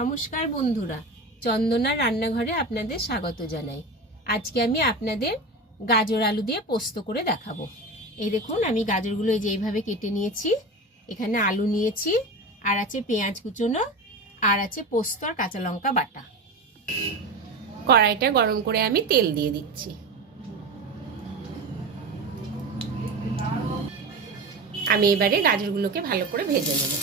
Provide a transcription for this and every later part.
নমস্কার বন্ধুরা, চন্দনা রান্নাঘরে আপনাদের স্বাগত জানাই। আজকে আমি আপনাদের গাজর আলু দিয়ে পোস্ত করে দেখাবো। এই দেখুন, আমি গাজরগুলো এই যে এইভাবে কেটে নিয়েছি, এখানে আলু নিয়েছি, আর আছে পেঁয়াজ কুচোনো, আর আছে পোস্ত আর কাঁচা লঙ্কা বাটা। কড়াইটা গরম করে আমি তেল দিয়ে দিচ্ছি। আমি এবারে গাজরগুলোকে ভালো করে ভেজে নেব।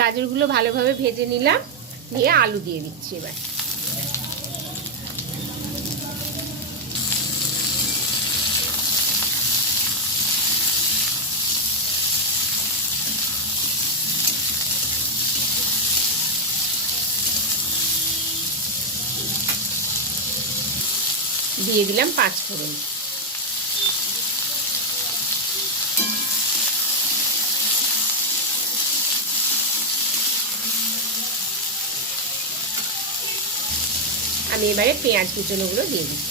গাজরগুলো ভালোভাবে ভেজে নিলাম, নিয়ে আলু দিয়ে দিচ্ছি। এবার দিয়ে দিলাম 5 ফোড়ন। আমি এবারে পেঁয়াজ কুচোনোগুলো দিয়ে দিচ্ছি।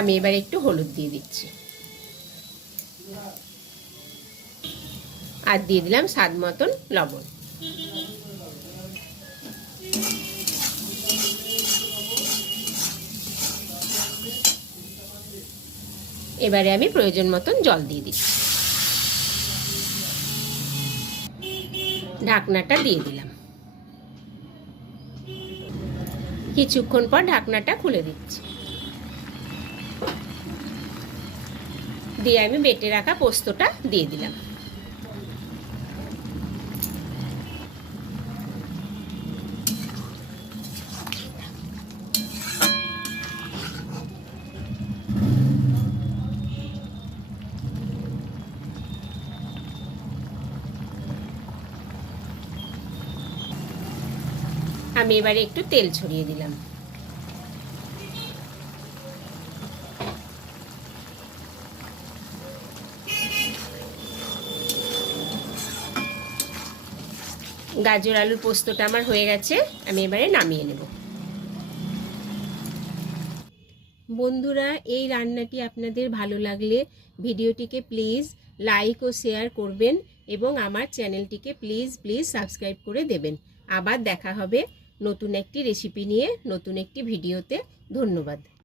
আমি এবার একটু হলুদ দিয়ে দিচ্ছি, আর দিয়ে দিলাম স্বাদ মতন লবণ। এবারে আমি প্রয়োজন মতন জল দিয়ে দিচ্ছি। ঢাকনাটা দিয়ে দিলাম। কিছুক্ষণ পর ঢাকনাটা খুলে দিচ্ছি, দিয়ে আমি বেটে রাখা পোস্তটা দিয়ে দিলাম। আমি এবারে একটু তেল ছড়িয়ে দিলাম। গাজর আলুর পোস্তটা আমার হয়ে গেছে, আমি এবারে নামিয়ে নেব। বন্ধুরা, এই রান্নাটি আপনাদের ভালো লাগলে ভিডিওটিকে প্লিজ লাইক ও শেয়ার করবেন, এবং আমার চ্যানেলটিকে প্লিজ সাবস্ক্রাইব করে দেবেন। আবার দেখা হবে নতুন একটি রেসিপি নিয়ে, নতুন একটি ভিডিওতে। ধন্যবাদ।